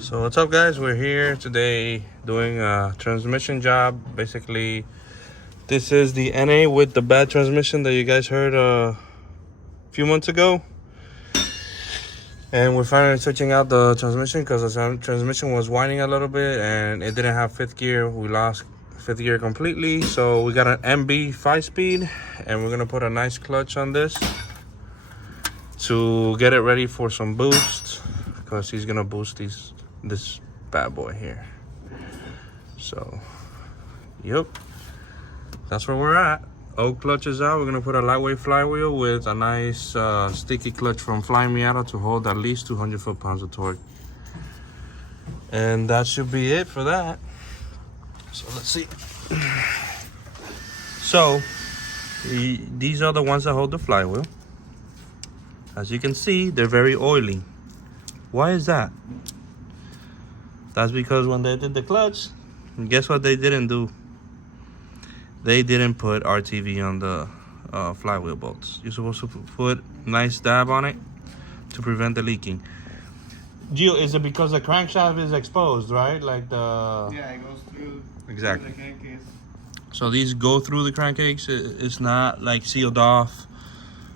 So what's up, guys? We're here today doing a transmission job. Basically, this is the NA with the bad transmission that you guys heard a few months ago. And we're finally switching out the transmission because the transmission was whining a little bit and it didn't have fifth gear. We lost fifth gear completely. So we got an MB 5-speed and we're gonna put a nice clutch on this to get it ready for some boost, because he's gonna boost this bad boy here. So yep, that's where we're at. Oak clutch is out. We're gonna put a lightweight flywheel with a nice sticky clutch from Flying Miata to hold at least 200 foot-pounds of torque. And that should be it for that. So let's see. So these are the ones that hold the flywheel. As you can see, they're very oily. Why is that? That's because when they did the clutch, guess what they didn't do? They didn't put RTV on the flywheel bolts. You're supposed to put nice dab on it to prevent the leaking. Gio, is it because the crankshaft is exposed, right? Like the... Yeah, it goes through. Exactly. The crankcase. So these go through the crankcase. It's not like sealed off,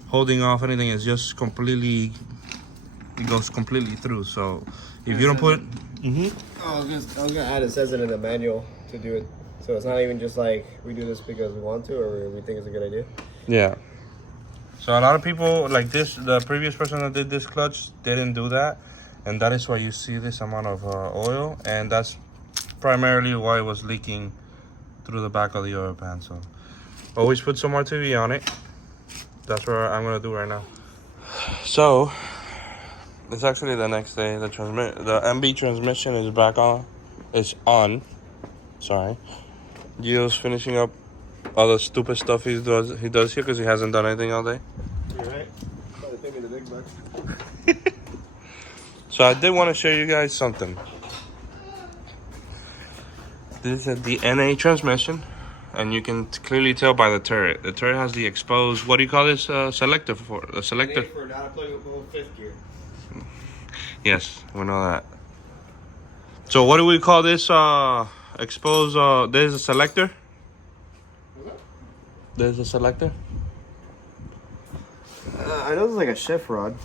holding off anything. It's just completely, it goes completely through. So if you don't put... I was gonna add, it says it in the manual to do it. So it's not even just like we do this because we want to or we think it's a good idea. Yeah. So a lot of people, like this, the previous person that did this clutch, didn't do that. And that is why you see this amount of oil. And that's primarily why it was leaking through the back of the oil pan. So always put some RTV on it. That's what I'm gonna do right now. So it's actually the next day. The MB transmission is back on. It's on. Sorry. Gio's finishing up all the stupid stuff he does here because he hasn't done anything all day. You're right. Probably pay me the big bucks. So I did want to show you guys something. This is the NA transmission, and you can clearly tell by the turret. The turret has the exposed, what do you call this selector for? The selector? For not applicable fifth gear. Yes, we know that. So what do we call this exposed? There's a selector? There's a selector? I know it's like a shift rod.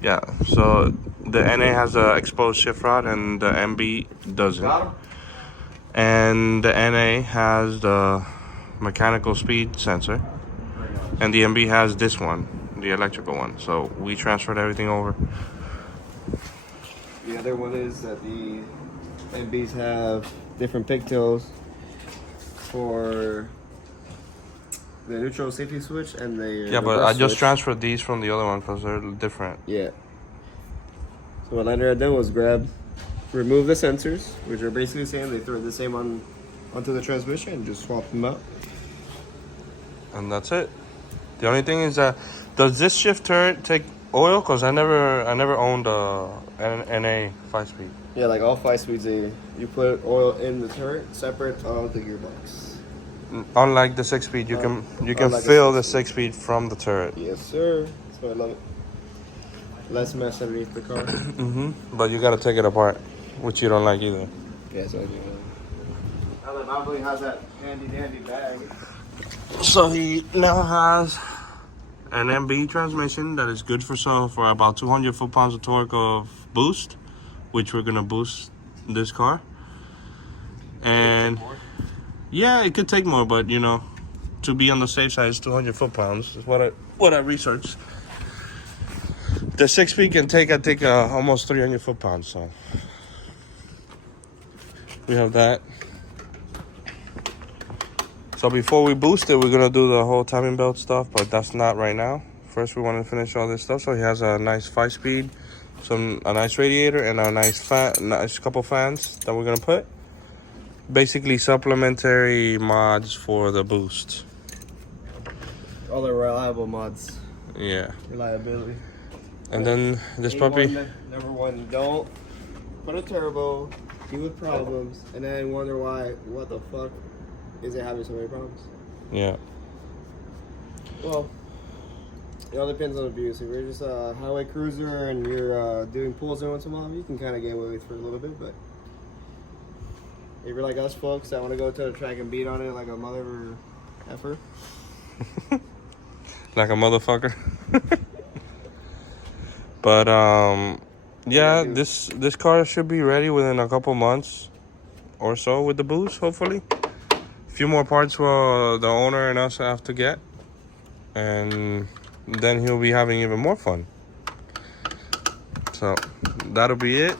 Yeah, so the NA has a exposed shift rod and the MB doesn't. Got him? And the NA has the mechanical speed sensor, and the MB has this one, the electrical one. So we transferred everything over. The other one is that the MBs have different pigtails for the neutral safety switch and the Yeah, but I just switch. transferred these from the other one because they're different. Yeah. So what Lander had done was remove the sensors, which are basically saying they throw the same onto the transmission and just swap them out. And that's it. The only thing is that, does this shift turret take oil? Because I never owned a NA 5-speed. Yeah, like all 5 speeds, you put oil in the turret separate of the gearbox. Unlike the 6-speed, you can unlike fill the 6-speed from the turret. Yes, sir. That's why I love it. Less mess underneath the car. But you gotta take it apart, which you don't like either. Yeah, so I do. Now that Bob has that handy dandy bag. So he now has an MB transmission that is good for about 200 foot-pounds of torque of boost, which we're gonna boost this car. And yeah, it could take more, but you know, to be on the safe side, it's 200 foot-pounds. Is what I researched. The 6-speed can take, I think, almost 300 foot-pounds. So we have that. So before we boost it, we're gonna do the whole timing belt stuff, but that's not right now. First, we want to finish all this stuff. So he has a nice 5-speed, a nice radiator, and a nice couple fans that we're gonna put. Basically, supplementary mods for the boost. All the reliable mods. Yeah. Reliability. And then this puppy. Number one, don't put a turbo, deal with problems, and then wonder what the fuck is it having so many problems? Yeah. Well, It all depends on abuse. If you're just a highway cruiser and you're doing pulls every once in a while, you can kind of get away with it for a little bit. But if you're like us folks that want to go to the track and beat on it like a mother effer, Like a motherfucker. But yeah, this car should be ready within a couple months or so with the boost, hopefully. A few more parts for the owner and us have to get, and then he'll be having even more fun. So that'll be it.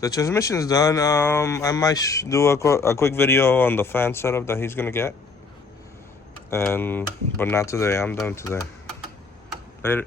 The transmission's done. I might do a quick video on the fan setup that he's gonna get, but not today. I'm done today. Later.